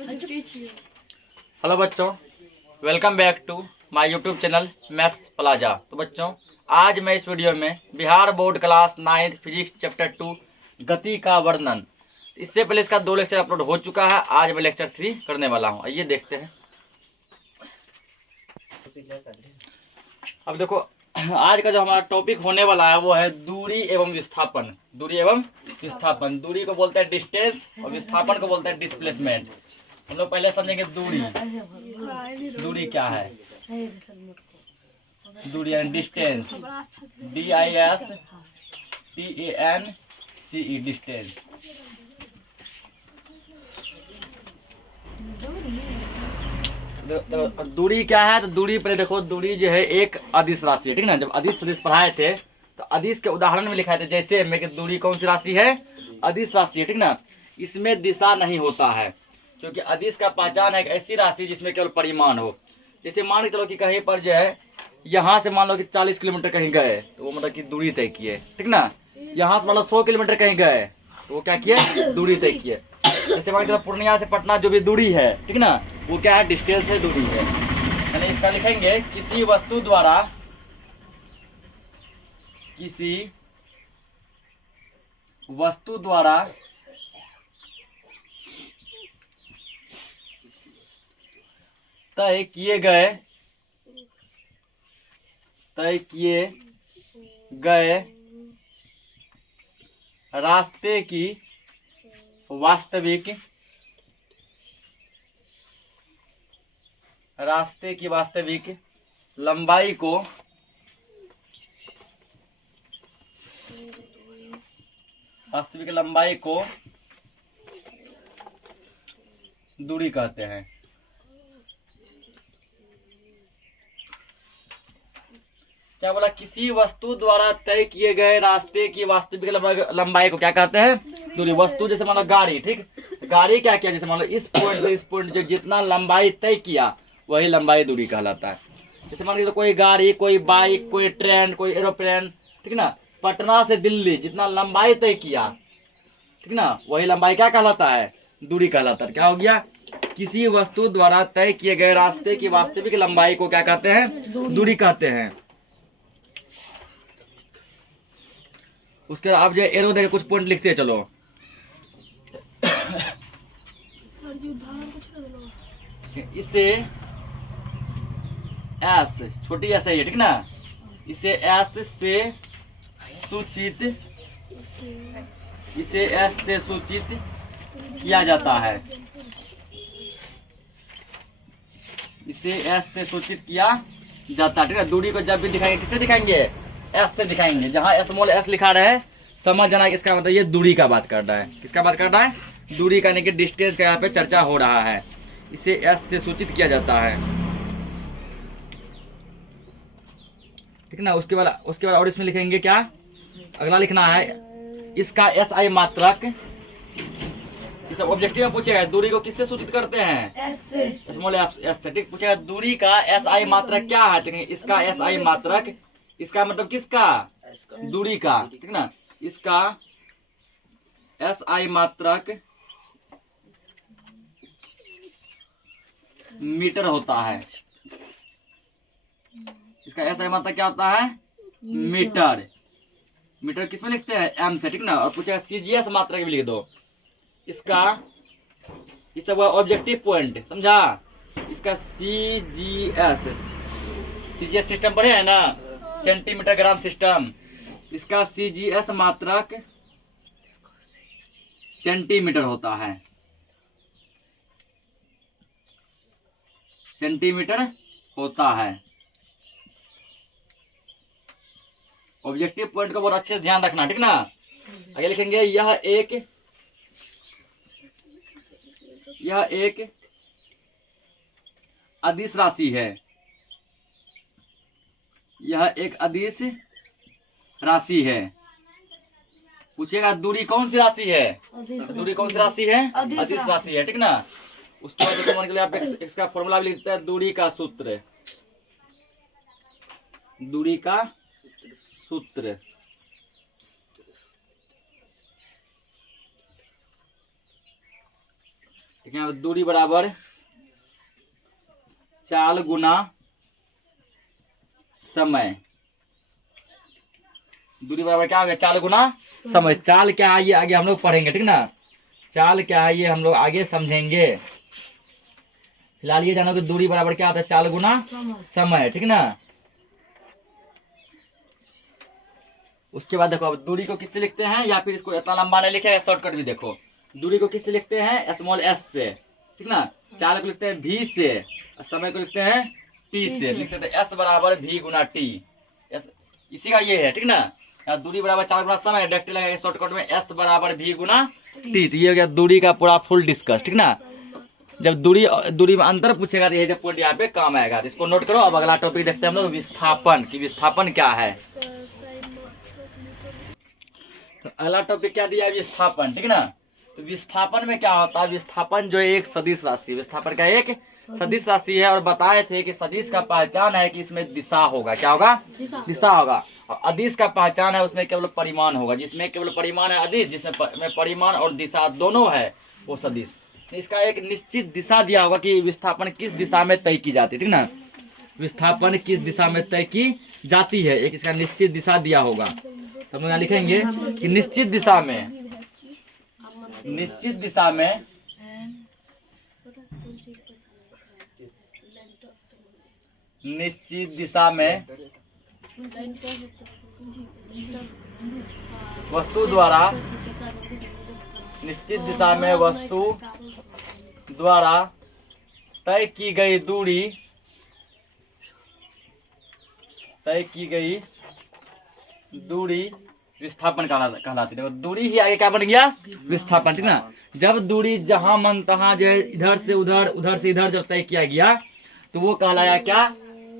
Hello बच्चों, welcome back to my YouTube channel maths plaza. तो बच्चों, आज मैं इस वीडियो में Bihar board class 9 physics chapter 2 गति का वर्णन, इससे पहले इसका 2 लेक्चर अपलोड हो चुका है। आज मैं लेक्चर 3 करने वाला हूं। आइए देखते हैं। अब देखो, आज का जो हमारा टॉपिक होने वाला है वो है दूरी एवं विस्थापन। दूरी एवं विस्थापन। दूरी को बोलते हैं डिस्टेंस और विस्थापन को बोलते हैं डिस्प्लेसमेंट। हम लोग पहले समझेंगे दूरी। दूरी क्या है? दूरी यानी डिस्टेंस, DISTANCE, डिस्टेंस। दूरी क्या है? तो दूरी पहले देखो, दूरी जो है एक अदिश राशि है, ठीक ना। जब अदिश सदिश पढ़ाए थे तो अदिश के उदाहरण में लिखाए थे, जैसे में कि दूरी कौन सी राशि है? अदिश राशि है, ठीक ना। इसमें दिशा नहीं होता है, क्योंकि अदिश का पहचान है एक ऐसी राशि जिसमें केवल परिमाण हो। जैसे मान के चलो कि कहीं पर जो है, यहाँ से मान लो कि 40 किलोमीटर कहीं गए तो वो मतलब कि दूरी तय किए, ठीक ना। यहाँ से मान लो 100 किलोमीटर कहीं गए तो वो क्या किए? दूरी तय किए। जैसे मान के चलो पूर्णिया से पटना जो भी दूरी है, ठीक ना, वो क्या है? डिस्टेंस है, दूरी है। यानी इसका लिखेंगे किसी वस्तु द्वारा तय किए गए रास्ते की वास्तविक लंबाई को दूरी कहते हैं। क्या बोला? किसी वस्तु द्वारा तय किए गए रास्ते की वास्तविक लंबाई को क्या कहते हैं? दूरी। वस्तु जैसे मान लो गाड़ी, ठीक। गाड़ी क्या किया? जैसे मान लो इस पॉइंट से इस पॉइंट जो जितना लंबाई तय किया वही लंबाई दूरी कहलाता है। जैसे मान लीजिए कोई गाड़ी, कोई बाइक, कोई ट्रेन, कोई एरोप्लेन, ठीक ना, पटना से दिल्ली जितना लंबाई तय किया, ठीक ना, वही लंबाई क्या कहलाता है? दूरी कहलाता है। क्या हो गया? किसी वस्तु द्वारा तय किए गए रास्ते की वास्तविक लंबाई को क्या कहते हैं? दूरी कहते हैं। उसके बाद आप जो एरो देके कुछ पॉइंट लिखते हैं, चलो। इसे एस, छोटी एस है ये, ठीक ना। इसे एस से सूचित किया जाता है। इसे एस से सूचित किया जाता है, ठीक है। दूरी को जब भी दिखाएंगे किससे दिखाएंगे? एस से दिखाएंगे। जहां स्मॉल एस लिखा रहे समझ जाना कि इसका मतलब ये दूरी का बात कर रहा है। किसका बात कर रहा है? दूरी का, यानी कि डिस्टेंस का यहाँ पे चर्चा हो रहा है। इसे एस से सूचित किया जाता है, ठीक ना। उसके बाद और इसमें लिखेंगे क्या? अगला लिखना है इसका SI मात्रक। इस ऑब्जेक्टिव में पूछेगा दूरी को किससे सूचित करते हैं? स्मॉल एस से, ठीक। पूछेगा दूरी का SI मात्रक क्या है? ठीक है, इसका SI मात्रक, इसका मतलब किसका? दूरी का, ठीक ना। इसका SI मात्रक मीटर होता है। इसका SI मात्रक क्या होता है? मीटर। मीटर किसमें लिखते हैं? M से, ठीक ना। और पूछेगा CGS मात्रक भी लिख दो। इसका ये सब ऑब्जेक्टिव पॉइंट, समझा? इसका CGS सिस्टम पढ़े है ना, सेंटीमीटर ग्राम सिस्टम। इसका CGS मात्रक सेंटीमीटर होता है। सेंटीमीटर होता है। ऑब्जेक्टिव पॉइंट को बहुत अच्छे से ध्यान रखना, ठीक ना। आगे लिखेंगे यह एक अदिश राशि है। यह एक अदिश राशि है। पूछेगा दूरी कौन सी राशि है? दूरी कौन सी राशि है? अदिश राशि है, ठीक ना। उसके बाद देखो, मान के लिए आप इसका फॉर्मूला भी लिखते हैं, दूरी का सूत्र। दूरी का सूत्र, ठीक है, दूरी बराबर चाल गुना समय। दूरी बराबर क्या हो गया, चाल गुना समय। चाल क्या है ये आगे हम लोग पढ़ेंगे, ठीक ना। चाल क्या है ये हम लोग आगे समझेंगे। फिलहाल ये जानो कि दूरी बराबर क्या होता है, चाल गुना समय, ठीक ना। उसके बाद देखो, अब दूरी को किससे लिखते हैं, या फिर इसको इतना लंबा नहीं लिखेगा, शॉर्टकट भी देखो। दूरी को किससे लिखते हैं, स्मॉल एस से, ठीक ना। चाल को लिखते हैं भी से, समय को लिखते हैं टी से। लिख सकते हैं एस बराबर भी गुना टी। इसी का ये है, ठीक ना। दूरी बराबर चाल गुना समय, डायरेक्ट लगाएंगे शॉर्टकट में, एस बराबर भी गुना टी। तो ये हो गया दूरी का पूरा फुल डिस्कस, ठीक ना। जब दूरी में अंतर पूछेगा तो ये जब पॉइंट यहाँ पे काम आएगा, तो इसको नोट करो। अब अगला टॉपिक देखते हैं हम लोग, विस्थापन की विस्थापन क्या है। तो अगला टॉपिक क्या दिया है, विस्थापन, ठीक ना। तो विस्थापन में क्या होता है, विस्थापन जो है एक सदिश राशि, विस्थापन का एक सदिश राशि है। और बताए थे कि सदिश का पहचान है कि इसमें दिशा होगा, क्या होगा, दिशा होगा। और अदिश का पहचान है उसमें केवल परिमाण होगा, जिसमें केवल परिमाण है अदिश, जिसमें परिमाण और दिशा दोनों है वो सदिश। इसका एक निश्चित दिशा दिया होगा कि विस्थापन किस दिशा में तय की जाती है, ठीक ना। विस्थापन किस दिशा में तय की जाती है, एक इसका निश्चित दिशा दिया होगा। तो हम यहाँ लिखेंगे कि निश्चित दिशा में, निश्चित दिशा में निश्चित दिशा में वस्तु द्वारा, निश्चित दिशा में वस्तु द्वारा तय की गई दूरी, तय की गई दूरी विस्थापन कहलाती है। दूरी ही आगे क्या बन गया, विस्थापन, ठीक ना। जब दूरी जहां मन तहां जो है, इधर से उधर, उधर से इधर जब तय किया गया तो वो कहलाया क्या,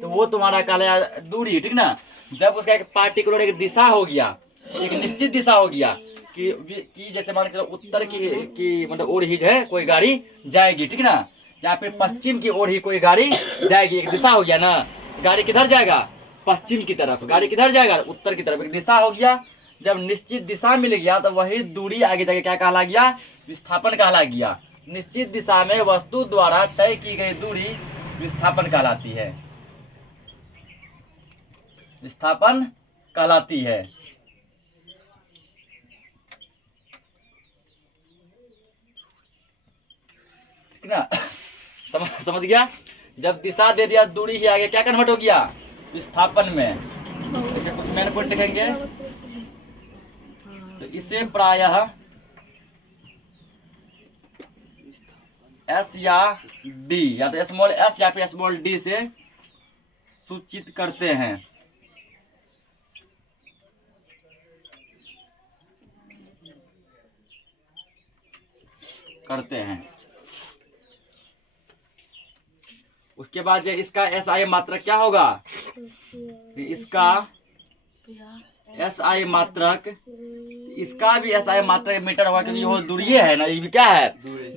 तो वो तुम्हारा कहलाया दूरी, ठीक ना। जब उसका एक पार्टिकुलर एक दिशा हो गया, एक निश्चित दिशा हो गया कि जैसे मान के चलो उत्तर की मतलब ओर ही जो है कोई गाड़ी जाएगी, ठीक ना। या फिर पश्चिम की ओर ही कोई गाड़ी जाएगी, एक दिशा हो गया ना। गाड़ी किधर जाएगा, पश्चिम की तरफ, गाड़ी किधर जाएगा, उत्तर की तरफ, एक दिशा हो गया। जब निश्चित दिशा मिल गया तो वही दूरी आगे जाके क्या कहला गया, विस्थापन कहला गया। निश्चित दिशा में वस्तु द्वारा तय की गई दूरी विस्थापन कहलाती है, विस्थापन कहलाती है, ठीक ना। समझ गया। जब दिशा दे दिया, दूरी ही आगे क्या कन्वर्ट हो गया, विस्थापन में। ऐसे कुछ मेन पॉइंट लिखेंगे। तो इसे प्रायः एस या डी, या तो स्मॉल एस या फिर स्मॉल डी से सूचित करते हैं, उसके बाद इसका एसआई मात्रक क्या होगा, इसका एसआई मात्रक, इसका भी एसआई मात्रक मीटर होगा, क्योंकि वो दूरी है ना, ये भी क्या है,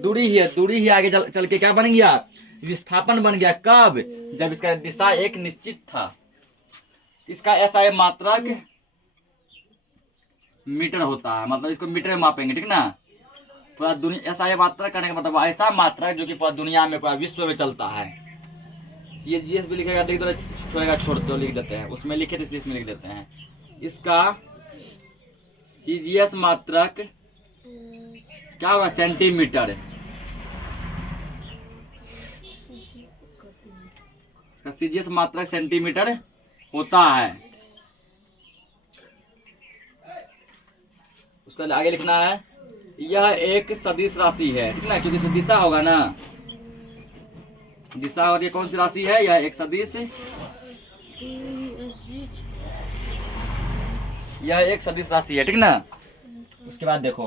दूरी ही है। दूरी ही आगे चल के क्या बन गया, विस्थापन बन गया। कब, जब इसका दिशा एक निश्चित था। इसका एसआई मात्रक मीटर होता है, मतलब इसको मीटर में मापेंगे, ठीक ना। पूरा दुनिया एसआई मात्रक करने का मतलब ऐसा मात्रक जो कि पूरा दुनिया में, पूरा विश्व में चलता है। सीजीएस भी लिखेगा, लिख दो, छोड़ेगा छोड़ दो, लिख देते हैं, उसमें लिखे तो इसलिए इसमें लिख देते हैं। इसका सीजीएस मात्रक क्या होगा, सेंटीमीटर। इसका सीजीएस मात्रक सेंटीमीटर होता है। उसका आगे लिखना है, यह एक सदिश राशि है, ठीक ना, क्योंकि इसमें दिशा होगा ना, दिशा और ये कौन सी राशि है, यह एक सदिश, यह एक सदिश राशि है, ठीक ना। उसके बाद देखो,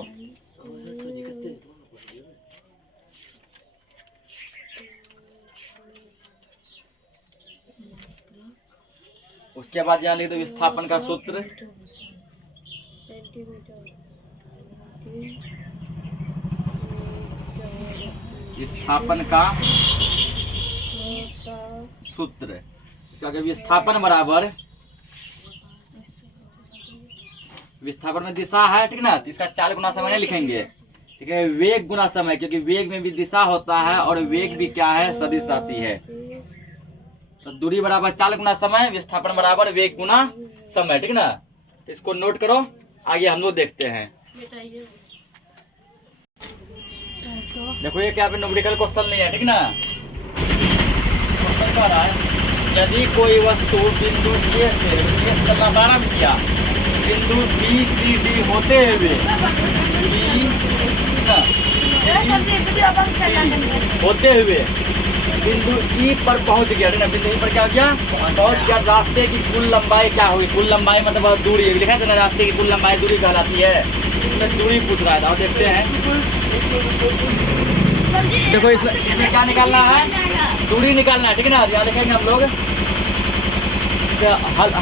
उसके बाद यहाँ लिख दो विस्थापन का सूत्र, विस्थापन का सूत्र। इसका विस्थापन बराबर, विस्थापन में दिशा है, ठीक ना, तो इसका 4 गुना समय नहीं लिखेंगे, ठीक है। वेग गुना समय, क्योंकि वेग में भी दिशा होता है और वेग भी क्या है, सदिश राशि है। तो दूरी बराबर चाल गुना समय, विस्थापन बराबर वेग गुना समय, ठीक ना। इसको नोट करो, आगे हम लोग देखते हैं। देखो ये क्या न्यूमेरिकल क्वेश्चन नहीं है, ठीक ना। क्वेश्चन क्या रहा है, यदि कोई वस्तु बिंदु ए से चलना प्रारंभ किया, बिंदु बी सी डी होते हुए बिंदु ई पर पहुंच गया, ठीक ना। बिंदु ई पर क्या हो गया, पहुंच गया। रास्ते की कुल लंबाई क्या हुई, कुल लंबाई मतलब दूरी लिखा था ना, रास्ते की कुल लंबाई दूरी कहलाती है। इसमें दूरी पूछ रहा था, और देखते हैं। देखो इसमें क्या निकालना है, दूरी निकालना है, ठीक है ना। यहाँ लिखेंगे हम लोग,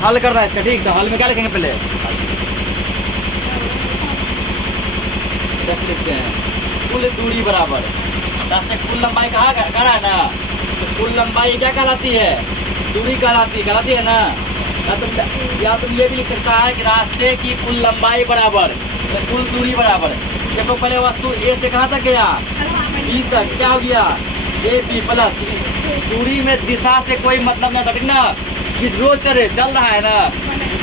हल करना है इसका, ठीक। तो हल में क्या लिखेंगे पहले, लिखते हैं कुल दूरी बराबर रास्ते कुल लंबाई कहा है ना। तो कुल लंबाई क्या कहलाती है, दूरी कहलाती है ना। या तुम ये भी लिख सकता है कि रास्ते की कुल लंबाई बराबर तो कुल दूरी बराबर। देखो पहले वस्तु ए से कहाँ तक गया, बी तक, क्या हो गया, ए बी प्लस। दूरी में दिशा से कोई मतलब नहीं था, ठीक ना। कि रोज चल रहा है ना।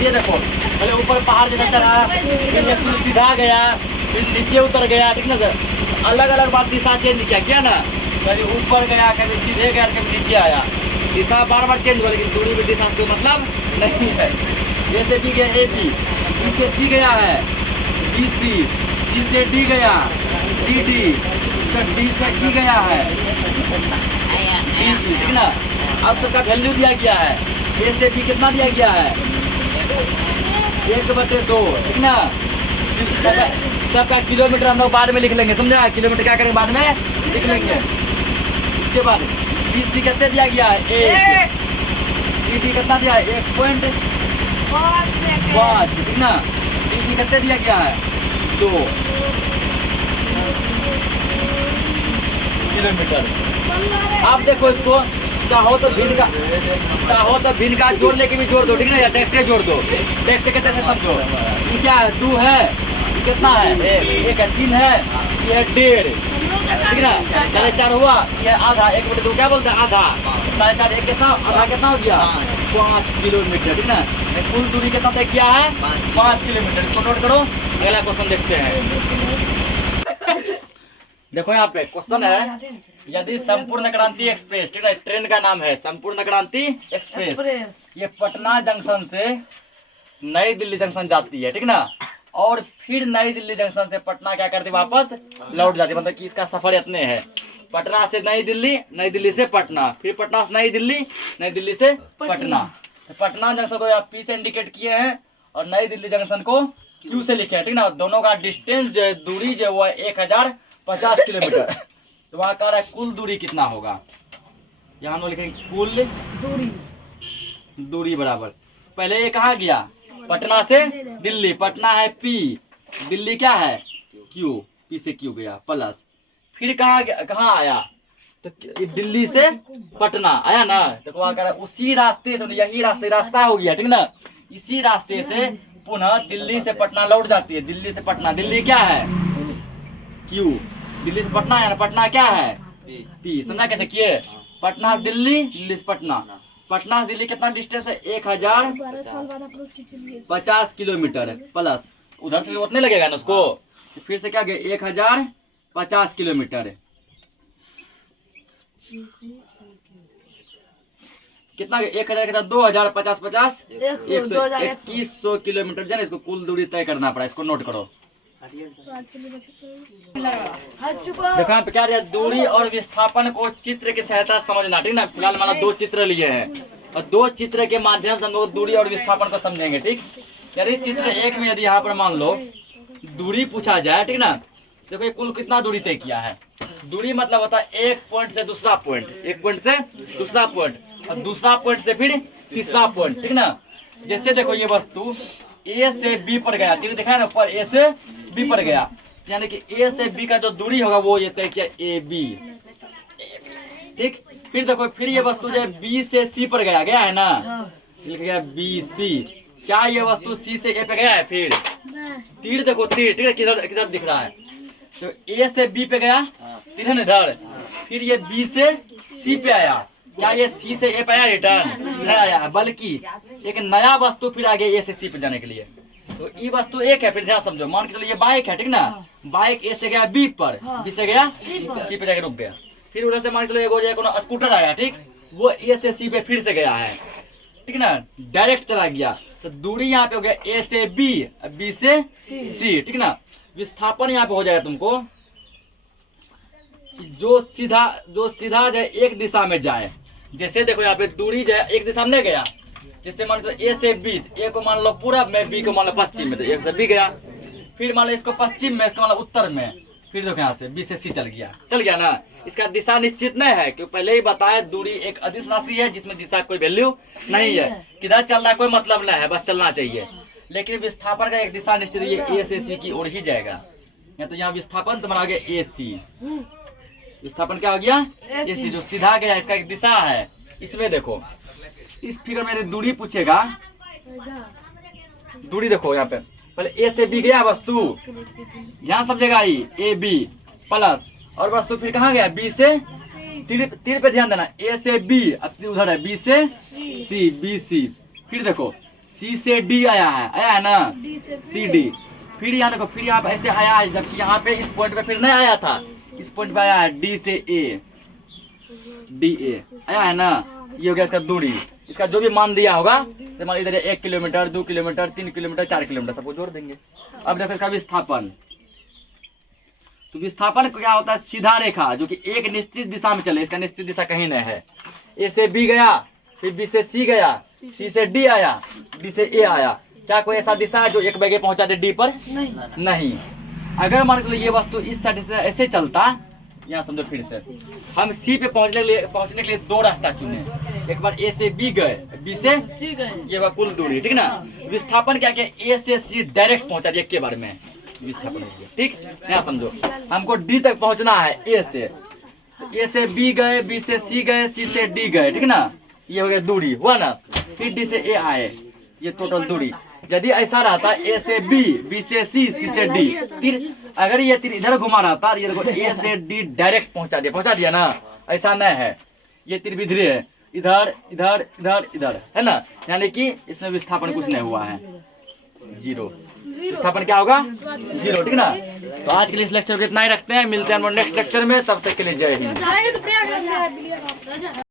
ये देखो पहले ऊपर पहाड़ जैसा चढ़ा, फिर सीधा गया, फिर नीचे उतर गया, ठीक ना सर। अलग अलग बात दिशा चेंज किया ना, कभी ऊपर गया, कभी सीधे गया, कभी नीचे आया। दिशा बार बार चेंज हुआ, लेकिन दूरी में दिशा से कोई मतलब नहीं है। जैसे भी गया ए बी, बी से सी गया है, बी सी, सी से डी गया, डी डी, डी से ई गया है, डी डी, ठीक ना। अब सबका वैल्यू दिया गया है, ए से बी कितना दिया गया है, 1/2, ठीक ना। सबका किलोमीटर हम लोग बाद में लिख लेंगे, समझा। किलोमीटर क्या करेंगे, बाद में लिख लेंगे। उसके बाद बी सी कितने दिया गया है, 1, सी डी कितना दिया है, 1.5, ठीक ना। डी डी कितने दिया गया है, 2 किलोमीटर। अब देखो इसको, चाहो तो भिन्न का जोड़ लेके भी जोड़ दो, ठीक ना, या डायरेक्ट जोड़ दो। डायरेक्ट कैसे समझो, ये क्या है, 2 है, कितना है, 1 है, 3 है, ये है 1.5, ठीक ना। 4.5 हुआ, ये आधा, 1/2 क्या बोलते हैं, आधा। 4.5 1 कितना, आधा कितना हो गया, 5 किलोमीटर, ठीक ना। कुल दूरी कितना तय किया है, 5 किलोमीटर। इसको नोट करो, अगला क्वेश्चन देखते हैं। देखो यहाँ पे क्वेश्चन है, यदि संपूर्ण क्रांति एक्सप्रेस, ठीक है, ट्रेन का नाम है संपूर्ण क्रांति एक्सप्रेस, ये पटना जंक्शन से नई दिल्ली जंक्शन जाती है, ठीक ना। और फिर नई दिल्ली जंक्शन से पटना क्या करती है, वापस लौट जाती है। मतलब कि इसका सफर इतने है, पटना से नई दिल्ली से पटना, फिर पटना से नई दिल्ली से पटना। तो पटना जंक्शन को आप पी से इंडिकेट किए हैं और नई दिल्ली जंक्शन को क्यू से लिखे हैं, ठीक ना। दोनों का डिस्टेंस जो है, दूरी जो है वो 1050 किलोमीटर। तो वहाँ कह रहा है कुल दूरी कितना होगा, यहाँ हम लोग लिखेंगे कुल दूरी बराबर। पहले ये कहाँ गया, पटना से दिल्ली, पटना है पी, दिल्ली क्या है क्यू, पी से क्यू गया प्लस। फिर कहाँ आया, तो दिल्ली से पटना आया ना। तो वहाँ कह रहा है उसी रास्ते से, यही रास्ता हो गया, ठीक ना। इसी रास्ते से पुनः दिल्ली से पटना लौट जाती है। दिल्ली से पटना, दिल्ली क्या है क्यू, दिल्ली से पटना है ना, पटना क्या है पी। समझा कैसे किए, पटना से दिल्ली, दिल्ली से पटना। पटना से दिल्ली कितना डिस्टेंस है, 1050 किलोमीटर प्लस, उधर से उतने लगेगा ना उसको। तो फिर से क्या गया, 1050 किलोमीटर। कितना 1000 के साथ 2000, 50, 2100 किलोमीटर जो है, इसको कुल दूरी तय करना पड़ा। इसको नोट करो। देखो यहाँ पे क्या है, दूरी और विस्थापन को चित्र की सहायता से समझना, ठीक ना। फिलहाल माना 2 चित्र लिए हैं और 2 चित्र के माध्यम से हम लोग दूरी और विस्थापन को समझेंगे, ठीक। यदि चित्र 1 में यदि यहाँ पर मान लो दूरी पूछा जाए, ठीक ना। देखो ये कुल कितना दूरी तय किया है। दूरी मतलब होता है एक पॉइंट से दूसरा पॉइंट, एक पॉइंट से दूसरा पॉइंट, और दूसरा पॉइंट से फिर तीसरा पॉइंट, ठीक ना। जैसे देखो ये वस्तु ए से बी पर गया, तीर दिखा है ना ऊपर, ए से बी पर गया, यानी कि ए से बी का जो दूरी होगा वो ये तय किया ए बी, ठीक। फिर देखो फिर ये वस्तु जो है बी से सी पर गया है ना, लिख गया बी सी। क्या ये वस्तु सी से ए पे गया है, फिर तीर देखो, तीर, ठीक है, किधर दिख रहा है, तो ए से बी पे गया, फिर है ना इधर, फिर ये बी से सी पे आया। क्या ये सी से ए पे आया रिटर्न? नहीं आया, बल्कि एक नया वस्तु फिर आ गया ए से सी पे जाने के लिए। तो ये वस्तु एक है, फिर ध्यान समझो, मान के चलो ये बाइक है, ठीक ना, बाइक ए से गया बी पर, बी से गया सी पे जाके रुक गया। फिर उधर से मान के चलो एक स्कूटर आया, ठीक, वो ए से सी पे फिर से गया है, ठीक ना, डायरेक्ट चला गया। तो दूरी यहाँ पे हो गया ए से बी, बी से सी, ठीक ना। विस्थापन यहाँ पे हो जाएगा तुमको, जो सीधा जो एक दिशा में जाए। जैसे देखो यहाँ पे दूरी जो है एक दिशा में नहीं गया, जैसे मान लो ए से बी, ए को मान लो पूरब में, बी को मान लो पश्चिम में, तो ए से बी गया। फिर मान लो इसको पश्चिम में, इसको मान लो उत्तर में, फिर देखो यहाँ से बी से सी चल गया ना। इसका दिशा निश्चित नहीं है, क्योंकि पहले ही बताया दूरी एक अदिश राशि है जिसमें दिशा कोई वैल्यू नहीं है, किधर चल रहा है कोई मतलब नहीं है, बस चलना चाहिए। लेकिन विस्थापन का एक दिशा निश्चित, ये ए से सी की ओर ही जाएगा। या तो यहाँ विस्थापन तुम्हारा आ गया ए सी, विस्थापन क्या हो गया ए सी, जो सीधा गया इसका एक दिशा है। इसमें देखो इस फिगर में दूरी पूछेगा, दूरी देखो यहाँ पे पहले ए से बी गया वस्तु, ध्यान समझेगा, ए बी प्लस और वस्तु फिर कहाँ गया बी से, तीर पे ध्यान देना, ए से बी, अब उधर है बी से सी, बी सी, फिर देखो सी से डी आया है ना, सी डी, फिर यहाँ देखो, फिर यहाँ पे ऐसे आया है, जबकि यहाँ पे इस पॉइंट पे फिर नहीं आया था, इस पॉइंट पे आया है डी से ए, डी ए आया है ना। ये हो गया इसका दूरी, इसका जो भी मान दिया होगा, तो मान इधर 1 किलोमीटर, 2 किलोमीटर, 3 किलोमीटर, 4 किलोमीटर, सबको जोड़ देंगे। अब देखो इसका विस्थापन, तो विस्थापन क्या होता है, सीधा रेखा जो कि एक निश्चित दिशा में चले, इसका निश्चित दिशा कहीं नहीं है। ए से बी गया, फिर बी से सी गया, सी से डी आया, डी से ए आया। क्या कोई ऐसा दिशा है जो एक जगह पहुंचा दे डी पर? नहीं। अगर मान लो ये वस्तु इस साइड से ऐसे चलता, यहाँ समझो, फिर से हम सी पे पहुंचने के लिए 2 रास्ता चुने, एक बार ए से बी गए, बी से सी गए, ये बार कुल दूरी, ठीक ना। विस्थापन क्या किया, ए से सी डायरेक्ट पहुंचा दिया, एक के बार में विस्थापन हो गया, ठीक। यहाँ समझो, हमको डी तक पहुंचना है ए से बी गए, बी से सी गए, सी से डी गए, ठीक ना, ये हो गया दूरी हुआ ना। फिर डी से ए आए, ये टोटल दूरी। यदि ऐसा रहता ए से बी, बी से सी, सी से डी, फिर अगर ये तीर इधर घुमा रहता, ये देखो ए से डी डायरेक्ट पहुंचा दिया ना, ऐसा नहीं है, ये तीर विधि है, इधर इधर इधर इधर, है ना, यानी कि इसमें विस्थापन कुछ नहीं हुआ है, 0। विस्थापन क्या होगा 0, ठीक ना। तो आज के लिए इस लेक्चर को इतना ही रखते हैं, मिलते हैं नेक्स्ट लेक्चर में, तब तक के लिए जय हिंद।